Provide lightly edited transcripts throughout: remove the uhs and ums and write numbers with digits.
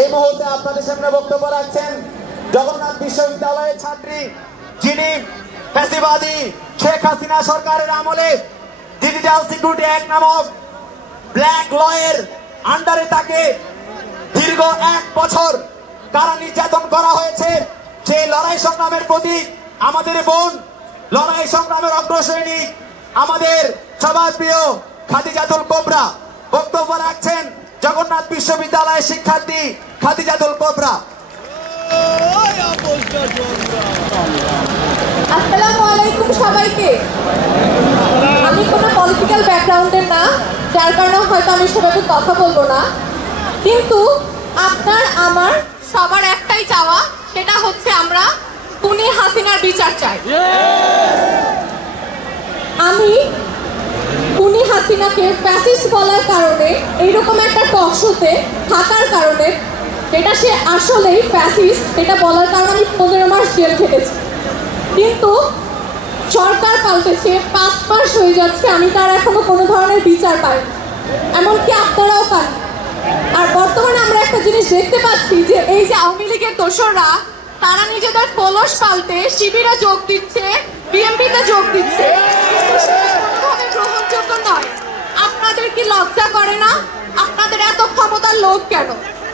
এই মুহূর্তে আপনাদের সামনে বক্তব্য রাখছেন জগন্নাথ বিশ্ববিদ্যালয়ের ছাত্রী, যিনি ফ্যাসিবাদী শেখ হাসিনা সরকারের আমলে ডিজিটাল সিকিউরিটি অ্যাক্ট নামক ব্ল্যাক লয়ের আন্ডারে তাকে দীর্ঘ 1 বছর কারা নির্যাতন করা হয়েছে। সেই লড়াই সংগ্রামের প্রতি আমাদের বোন, লড়াই সংগ্রামের অগ্রসৈনী, আমাদের সবার প্রিয় খাদিজাতুল কোবরা বক্তব্য রাখছেন জগন্নাথ বিশ্ববিদ্যালয়ের শিক্ষার্থী খাদিজাতুল কোবরা। আসসালামু আলাইকুম সবাইকে। আমি কোনো পলিটিক্যাল ব্যাকগ্রাউন্ডের না, যার কারণে হয়তো আমি সেভাবে কথা বলবো না, কিন্তু আপনার আমার সবার একটাই চাওয়া, সেটা হচ্ছে আমরা খুনি হাসিনার বিচার চাই। আমি খুনি হাসিনাকে ফ্যাসিস্ট বলার কারণে, এইরকম একটা টকশোতে থাকার কারণে, এটা সে আসলেই ফ্যাসিস্ট এটা বলার কারণে আমি 15 মাস জেল খেটেছি। কিন্তু সরকার পাল্টেছে, 5 মাস হয়ে যাচ্ছে, আমি তার এখনো কোনো ধরনের বিচার পাই, এমনকি আপনারাও পান। আর বর্তমানে আমরা একটা জিনিস দেখতে পাচ্ছি যে এই যে আওয়ামী লীগের দোসররা, তারা নিজেদের খোলস পাল্টে শিবিরে যোগ দিচ্ছে, বিএনপিতে যোগ দিচ্ছে, কোনোভাবে গ্রহণযোগ্য নয়। আপনাদের কি লজ্জা করে না? আপনাদের এত ক্ষমতার লোভ কেন?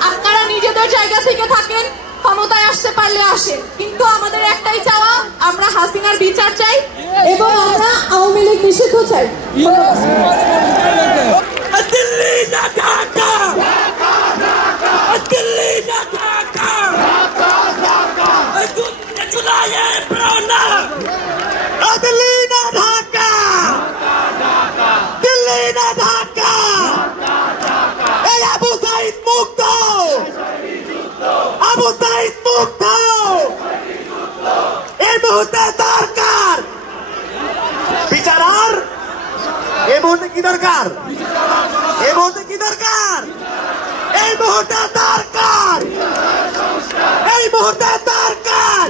আপনারা নিজেদের জায়গা থেকে থাকেন, ক্ষমতায় আসতে পারলে আসেন, কিন্তু আমাদের একটাই চাওয়া, আমরা হাসিনার বিচার চাই এবং আমরা আওয়ামী লীগ নিষিদ্ধ চাই। এই মুহূর্তে দরকার বিচার। আর এই মুহূর্তে কি দরকার? এই মুহূর্তে কি দরকার? এই মুহূর্তে দরকার, এই মুহূর্তে দরকার,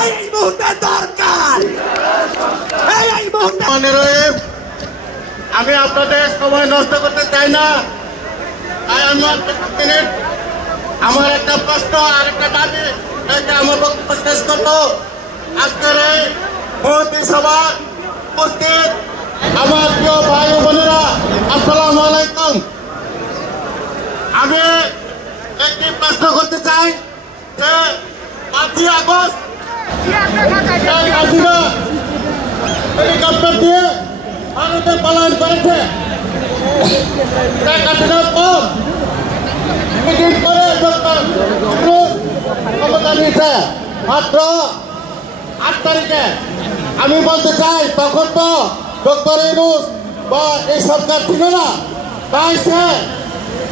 এই মুহূর্তে দরকার, এই মুহূর্তে। আমি আপনাদের সময় নষ্ট করতে চাই না, তাই আমার একটা প্রশ্ন আর একটা দাবি, আমার বক্তব্য শেষ করবো। আজকের এই মহতী সভা উপস্থিত আমার প্রিয় ভাই ও বোনেরা, আসসালামু আলাইকুম। আমি একটি প্রশ্ন করতে চাই যে 5ই আগস্ট হাসিনা হেলিকপ্টার দিয়ে ভারতে পলায়ন করেছে। হাসিনার পর মিটিং করে ক্ষমতা নিয়েছে মাত্র 8 তারিখে। আমি বলতে চাই, তখন তো ডক্টর ইউনূস বা এই সরকার ছিল না, তাই সে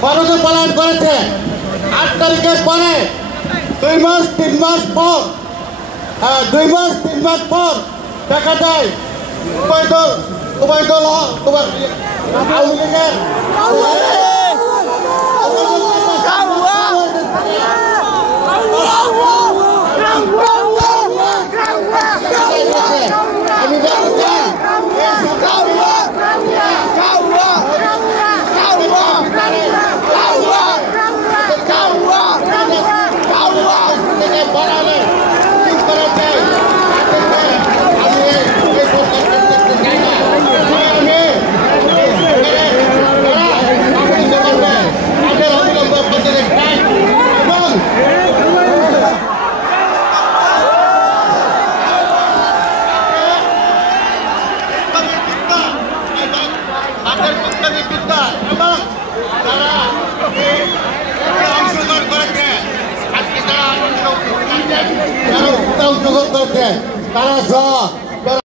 ভারতে পলায়ন করেছে। 8 তারিখের পরে 2 মাস 3 মাস পর, 2 মাস 3 মাস পর দেখা যায় উভয় দল আওয়ামী লীগের অংশগ্রহণ করেছে, তারা